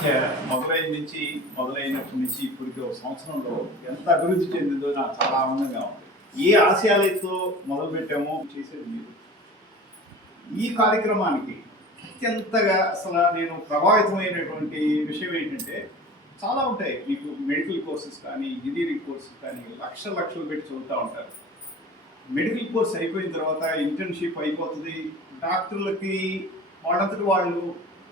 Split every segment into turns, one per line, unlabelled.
సమాఖ్య మొదలైన నుంచి మొదలైనప్పటి నుంచి ఇప్పటికి ఒక సంవత్సరంలో ఎంత అభివృద్ధి చెందిందో నాకు చాలా ఆనందంగా ఉంది. ఏ ఆశయాలతో మొదలు పెట్టామో చేసేది మీరు. ఈ కార్యక్రమానికి అత్యంతగా అసలు నేను ప్రభావితమైనటువంటి విషయం ఏంటంటే చాలా ఉంటాయి. మీకు మెడికల్ కోర్సెస్ కానీ ఇంజనీరింగ్ కోర్సెస్ కానీ లక్ష లక్షలు పెట్టి చదువుతూ ఉంటారు. మెడికల్ కోర్స్ అయిపోయిన తర్వాత ఇంటర్న్షిప్ అయిపోతుంది. డాక్టర్లకి వాళ్ళంతటి వాళ్ళు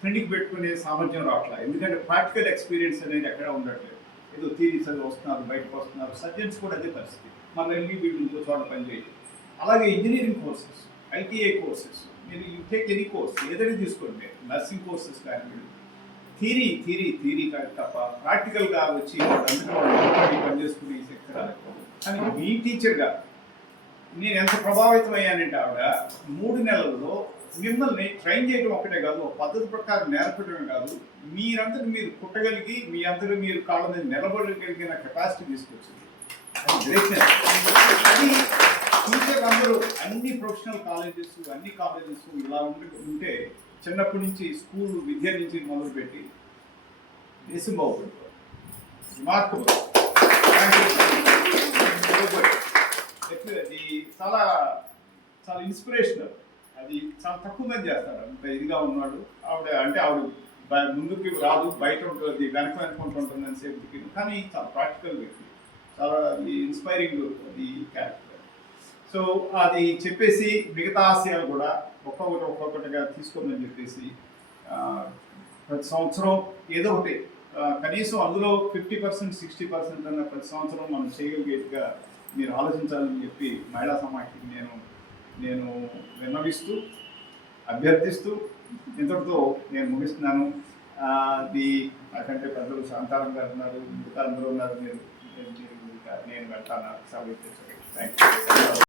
క్లినిక్ పెట్టుకునే సామర్థ్యం రావట్లేదు ఎందుకంటే ప్రాక్టికల్ ఎక్స్పీరియన్స్ అనేది ఎక్కడ ఉండట్లేదు. ఏదో థీరీస్ చదివి వస్తున్నారు బయటకు వస్తున్నారు సర్జన్స్ కూడా అదే పరిస్థితి. మన వెళ్ళి వీళ్ళు ఇంకో చోట పనిచేయాలి అలాగే ఇంజనీరింగ్ కోర్సెస్ ఐటీఐ కోర్సెస్ మీరు యూ టేక్ ఎనీ కోర్స్ ఏదైనా తీసుకోండి. నర్సింగ్ కోర్సెస్ కానీ థీరీ థీరీ థీరీ కాదు తప్ప ప్రాక్టికల్గా వచ్చి వాళ్ళందరూ పనిచేసుకునే శక్తి కానీ మీ టీచర్గా నేను ఎంత ప్రభావితం అయ్యానంటే ఆవిడ మూడు నెలల్లో మిమ్మల్ని ట్రైన్ చేయడం ఒకటే కాదు ఒక పద్ధతి ప్రకారం నేర్పడమే కాదు మీరంతటి మీరు కుట్టగలిగి మీ అందరు మీరు కాళ్ళ మీద నిలబడగలిగిన కెపాసిటీ తీసుకొచ్చింది. అది టీచర్ అందరూ అన్ని ప్రొఫెషనల్ కాలేజెస్ అన్ని కాలేజెస్ ఇలా ఉంటే ఉంటే చిన్నప్పటి నుంచి స్కూల్ విద్య నుంచి మొదలుపెట్టి దేశం బాగుపడుతుంది. రిమార్కబుల్. అది చాలా చాలా ఇన్స్పిరేషనల్ అది చాలా తక్కువ మంది చేస్తారు. అంత ఇదిగా ఉన్నాడు. ఆవిడ అంటే ఆవిడ ముందుకి రాదు బయట ఉంటుంది వెనక వెనక అని సేఫ్టీకి కానీ చాలా ప్రాక్టికల్ వ్యక్తి. చాలా ఇన్స్పైరింగ్ అది క్యారెక్టర్ సో అది చెప్పేసి మిగతా ఆశయాలు కూడా ఒక్కొక్కటి ఒక్కొక్కటిగా తీసుకోమని చెప్పేసి ప్రతి సంవత్సరం ఏదో ఒకటి కనీసం అందులో ఫిఫ్టీ పర్సెంట్ సిక్స్టీ పర్సెంట్ అన్న ప్రతి సంవత్సరం మనం చేయగలిగేట్టుగా మీరు ఆలోచించాలని చెప్పి మహిళా సమాఖ్యకి నేను నేను విన్నవిస్తూ అభ్యర్థిస్తూ ఇంతటితో నేను ముగిస్తున్నాను. ఆ, అది నాకంటే పెద్దలు శాంతారం గారు ఉన్నారు మిగతా అందరూ ఉన్నారు. మీరు నేను వెళ్తాను. సెలవు థ్యాంక్ యూ